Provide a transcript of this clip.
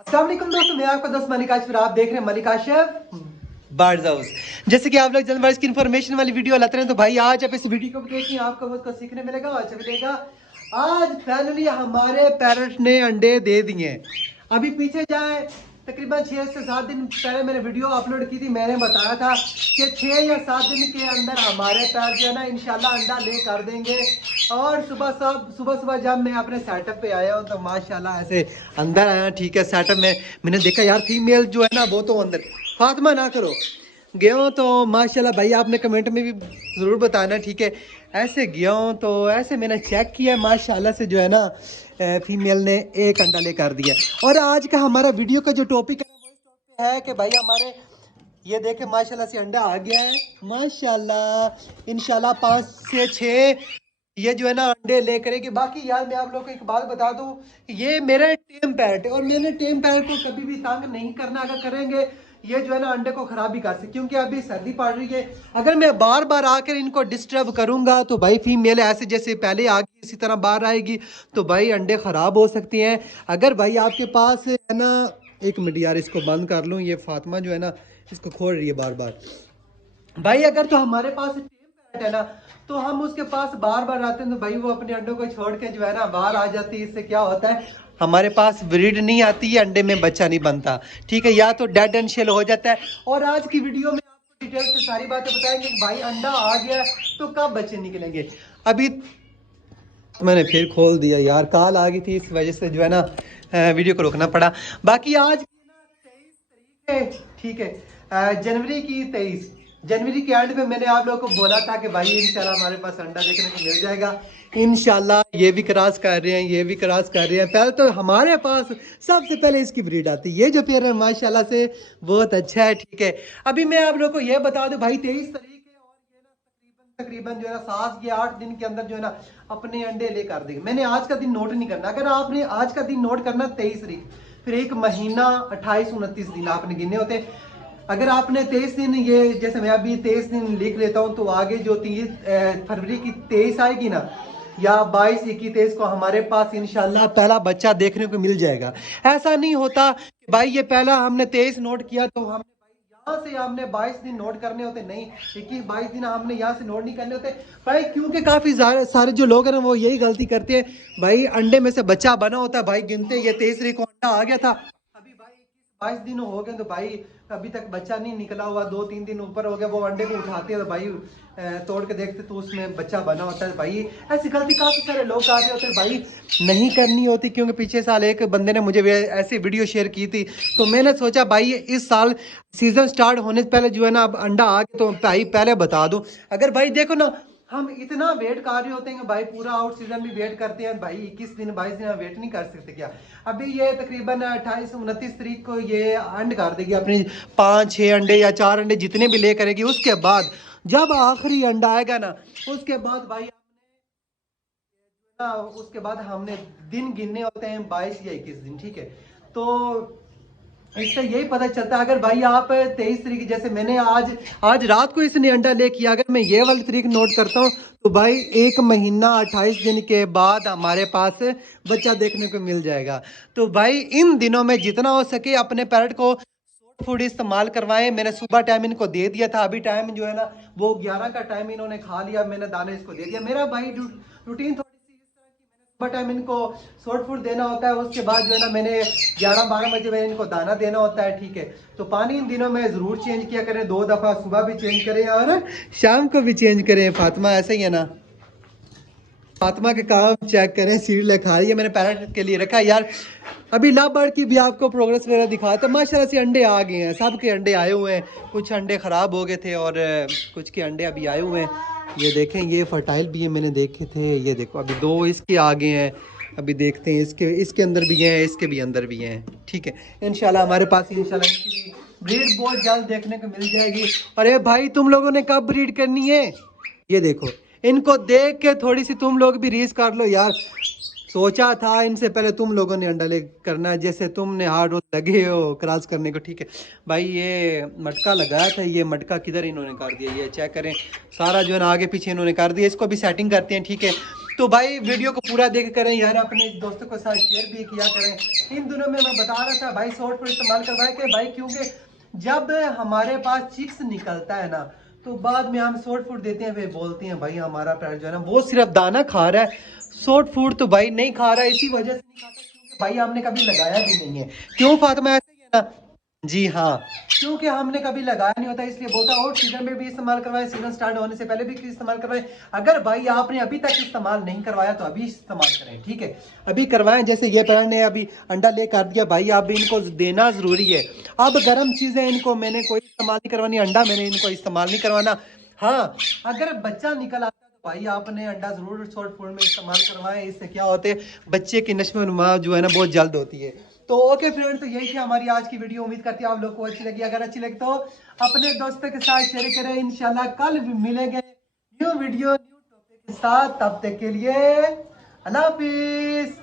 अस्सलाम वालेकुम दोस्तों, मैं आपका दोस्त मलिक आशिफ। आप देख रहे हैं मलिक आशिफ बर्ड्स हाउस। जैसे कि आप लोग जल्दबाजी की इन्फॉर्मेशन वाली वीडियो लाते हैं, तो भाई आज आप इस वीडियो को देखिए, आपको बहुत कुछ सीखने मिलेगा, अच्छा मिलेगा। आज फाइनली हमारे पैरट ने अंडे दे दिए हैं। अभी पीछे जाए तकरीबन 6 से 7 दिन पहले मैंने वीडियो अपलोड की थी। मैंने बताया था कि 6 या 7 दिन के अंदर हमारे पैर जो है ना इंशाल्लाह अंडा ले कर देंगे। और सुबह सुबह जब मैं अपने सेटअप पे आया हूँ तो माशाल्लाह ऐसे अंदर आया। ठीक है, सेटअप में मैंने देखा यार फीमेल जो है ना वो तो अंदर, फातिमा ना करो, गया हूँ तो माशाल्लाह भाई आपने कमेंट में भी ज़रूर बताना। ठीक है, ऐसे गया हूँ तो ऐसे मैंने चेक किया माशाल्लाह से जो है ना फीमेल ने एक अंडा ले कर दिया। और आज का हमारा वीडियो का जो टॉपिक है वो इस टॉपिक पे है कि भाई हमारे ये देखे माशाल्लाह से अंडा आ गया है माशाल्लाह। इंशाल्लाह 5 से 6 ये जो है ना अंडे ले करेगी। बाकी यार मैं आप लोग को एक बात बता दूं, ये मेरा टेम पैरट है और मैंने टेम पैरट को कभी भी तंग नहीं करना। अगर करेंगे ये जो है ना अंडे को खराब भी कर सकते, क्योंकि अभी सर्दी पड़ रही है। अगर मैं बार बार आकर इनको डिस्टर्ब करूंगा तो भाई फीमेल ऐसे जैसे पहले आ गई इसी तरह बाहर आएगी तो भाई अंडे खराब हो सकते हैं। अगर भाई आपके पास है ना, एक मिनट यार इसको बंद कर लूँ, ये फातिमा जो है ना इसको खोल रही है बार बार। भाई अगर तो हमारे पास टेम पैरट है ना तो हम उसके पास बार बार आते हैं तो भाई वो अपने अंडों को छोड़ के जो है ना बाहर आ जाती है। इससे क्या होता है, हमारे पास ब्रीड नहीं आती है, अंडे में बच्चा नहीं बनता। ठीक है, या तो डेड एंड शेल हो जाता है। और आज की वीडियो में आपको डिटेल से सारी बातें बताएंगे कि भाई अंडा आ गया तो कब बच्चे निकलेंगे। अभी मैंने फिर खोल दिया यार, कॉल आ गई थी इस वजह से जो है ना वीडियो को रोकना पड़ा। बाकी आज की ना 23 तारीख है, ठीक है, जनवरी की 23 जनवरी के एंड में मैंने आप लोगों को बोला था कि भाई इंशाल्लाह हमारे पास अंडा देखने को मिल जाएगा। इंशाल्लाह ये भी क्रॉस कर रहे हैं, ये भी क्रॉस कर रहे हैं। पहले तो हमारे पास सबसे पहले इसकी ब्रीड आती है। ये जो पेयर है माशाल्लाह से बहुत अच्छा है। ठीक है, अभी मैं आप लोगों को ये बता दूं भाई 23 तारीख है और ये ना तकरीबन जो है ना 7 या 8 दिन के अंदर जो है ना अपने अंडे ले कर देंगे। मैंने आज का दिन नोट नहीं करना। अगर आपने आज का दिन नोट करना 23 तारीख, फिर एक महीना 28-29 दिन आपने गिने होते। अगर आपने 23 दिन, ये जैसे मैं अभी 23 दिन लिख लेता हूँ तो आगे जो 30 फरवरी की 23 आएगी ना या 22, 21, 23 को हमारे पास इंशाल्लाह पहला बच्चा देखने को मिल जाएगा। ऐसा नहीं होता कि भाई ये पहला हमने 23 नोट किया तो हमने भाई यहाँ से हमने 22 दिन नोट करने होते, नहीं 21-22 दिन हमने यहाँ से नोट नहीं करने होते भाई। क्योंकि काफी सारे जो लोग हैं ना वो यही गलती करते हैं भाई, अंडे में से बच्चा बना होता है भाई, गिनते ये 23 तारीख को अंडा आ गया था, अभी भाई 21-22 दिन हो गए तो भाई अभी तक बच्चा नहीं निकला हुआ, 2-3 दिन ऊपर हो गया। वो अंडे को उठाते हैं तो भाई तोड़ के देखते तो उसमें बच्चा बना होता है। भाई ऐसी गलती काफी सारे लोग कर रहे होते हैं भाई, नहीं करनी होती। क्योंकि पिछले साल एक बंदे ने मुझे ऐसी वीडियो शेयर की थी तो मैंने सोचा भाई इस साल सीजन स्टार्ट होने से पहले जो है ना अब अंडा आ गया तो भाई पहले बता दूं। अगर भाई देखो ना हम इतना वेट कर रहे होते हैं भाई, पूरा आउट सीजन भी वेट करते हैं भाई, 21 दिन 22 दिन हम वेट नहीं कर सकते क्या। अभी ये तकरीबन 28-29 तारीख को ये अंड कर देगी अपनी 5-6 अंडे या 4 अंडे जितने भी ले करेगी। उसके बाद जब आखिरी अंडा आएगा ना उसके बाद भाई उसके बाद हमने दिन गिनने होते हैं 22 या 21 दिन। ठीक है, तो इससे यही पता चलता है। अगर भाई आप 23 तारीख, जैसे मैंने आज रात को इसने अंडा ले किया, अगर मैं ये वाली तारीख नोट करता हूँ तो भाई एक महीना 28 दिन के बाद हमारे पास बच्चा देखने को मिल जाएगा। तो भाई इन दिनों में जितना हो सके अपने पैरट को सॉफ्ट फूड इस्तेमाल करवाएं। मैंने सुबह टाइम इनको दे दिया था, अभी टाइम जो है ना वो 11 का टाइम इन्होंने खा लिया, मैंने दाना इसको दे दिया। मेरा भाई रूटीन थोड़ी सी इस तरह की, मैंने सुबह टाइम इनको सॉफ्ट फूड देना होता है, उसके बाद जो है ना मैंने 11-12 बजे में इनको दाना देना होता है। ठीक है, तो पानी इन दिनों में जरूर चेंज किया करें, 2 दफा सुबह भी चेंज करें और शाम को भी चेंज करें। फातिमा ऐसा ही है ना, फातिमा के काम चेक करें, सीट खा रही है, मैंने पैरट के लिए रखा है यार। अभी लव बर्ड की भी आपको प्रोग्रेस वगैरह दिखाते हैं। माशाल्लाह से अंडे आ गए हैं, सब के अंडे आए हुए हैं, कुछ अंडे ख़राब हो गए थे और कुछ के अंडे अभी आए हुए हैं। ये देखें, ये फर्टाइल भी है, मैंने देखे थे, ये देखो अभी 2 इसके आ गए हैं। अभी देखते हैं इसके अंदर भी हैं, इसके भी अंदर भी हैं। ठीक है, इंशाल्लाह हमारे पास इंशाल्लाह इनकी भी ब्रीड बहुत जल्द देखने को मिल जाएगी। अरे भाई तुम लोगों ने कब ब्रीड करनी है, ये देखो इनको देख के थोड़ी सी तुम लोग भी रीस कर लो यार। सोचा था इनसे पहले तुम लोगों ने अंडा ले करना है, जैसे तुमने हार्ड वर्क लगे हो क्रॉस करने को। ठीक है भाई, ये मटका लगाया था, ये मटका किधर इन्होंने कर दिया, ये चेक करें, सारा जो है ना आगे पीछे इन्होंने कर दिया। इसको भी सेटिंग करते हैं। ठीक है, तो भाई वीडियो को पूरा देख करें यार, अपने दोस्तों के साथ शेयर भी किया करें। इन दिनों में मैं बता रहा था भाई शॉर्ट फूड इस्तेमाल करवाए के भाई, क्योंकि जब हमारे पास चिक्स निकलता है ना, तो बाद में हम शॉर्ट फूड देते हैं, वे बोलते हैं भाई हमारा पेट जो है ना वो सिर्फ दाना खा रहा है, शॉर्ट फूड तो भाई नहीं खा रहा है। इसी वजह से नहीं खाता क्योंकि भाई हमने कभी लगाया भी नहीं है। क्यों फातिमा, ऐसे ही है ना? जी हाँ, क्योंकि हमने कभी लगाया नहीं होता, इसलिए बोलता। और सीजन में भी इस्तेमाल करवाए, सीजन स्टार्ट होने से पहले भी इस्तेमाल करवाए। अगर भाई आपने अभी तक इस्तेमाल नहीं करवाया तो अभी इस्तेमाल करें। ठीक है, अभी करवाएं। जैसे ये पेड़ ने अभी अंडा ले कर दिया भाई, अब इनको देना जरूरी है। अब गर्म चीजें इनको मैंने कोई इस्तेमाल नहीं करवानी, अंडा मैंने इनको इस्तेमाल नहीं करवाना। हाँ, अगर बच्चा निकल आता तो भाई आपने अंडा जरूर शॉर्ट फूड में इस्तेमाल करवाएं। इससे क्या होते हैं, बच्चे की नश्व नुमा जो है ना बहुत जल्द होती है। तो ओके फ्रेंड, तो यही थी हमारी आज की वीडियो। उम्मीद करती है आप लोग को अच्छी लगी। अगर अच्छी लगी तो अपने दोस्तों के साथ शेयर करें। इंशाल्लाह कल भी मिलेंगे न्यू वीडियो न्यू टॉपिक के साथ। तब तक के लिए अल्लाह हाफिज।